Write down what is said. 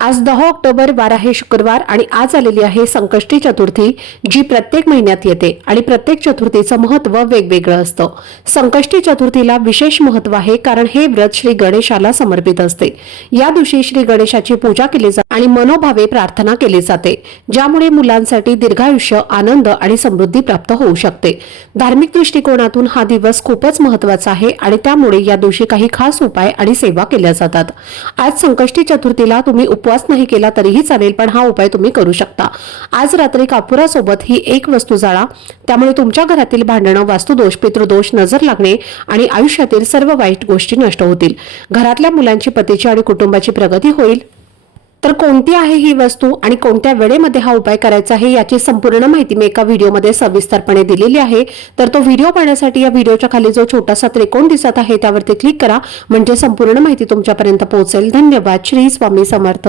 आज 10 ऑक्टोबर वार आहे शुक्रवार आणि आज आलेली आहे संकष्टी चतुर्थी, जी प्रत्येक महिन्यात येते आणि प्रत्येक चतुर्थीचं महत्त्व वेगवेगळं असतं। संकष्टी चतुर्थीला विशेष महत्त्व आहे कारण हे व्रत श्री गणेशाला समर्पित असते। या दिवशी श्री गणेशाची पूजा केली जाते आणि मनोभावे प्रार्थना केली जाते, ज्यामुळे मुलांसाठी दीर्घायुष्य, आनंद आणि समृद्धी प्राप्त होऊ शकते। धार्मिक दृष्टिकोनातून हा दिवस खूपच महत्त्वाचा आहे आणि त्यामुळे या दिवशी काही खास उपाय आणि सेवा केल्या जातात। आज संकष्टी चतुर्थीला तुम्ही उपवास नाही केला तरीही चालेल, पण हा उपाय तुम्ही करू शकता। आज रात्री कापुरासोबत ही एक वस्तू जाळा, त्यामुळे तुमच्या घरातील भांडणं, वास्तुदोष, पितृदोष, नजर लागणे आणि आयुष्यातील सर्व वाईट गोष्टी नष्ट होतील। घरातल्या मुलांची, पतीची आणि कुटुंबाची प्रगती होईल। तर कोणती आहे ही वस्तू आणि कोणत्या वेळेमध्ये हा उपाय करायचा आहे याची संपूर्ण माहिती मी एका व्हिडिओमध्ये सविस्तरपणे दिलेली आहे। तर तो व्हिडिओ पाहण्यासाठी या व्हिडिओच्या खाली जो छोटासा त्रिकोण दिसत आहे त्यावरती क्लिक करा, म्हणजे संपूर्ण माहिती तुमच्यापर्यंत पोहोचेल। धन्यवाद। श्री स्वामी समर्थ।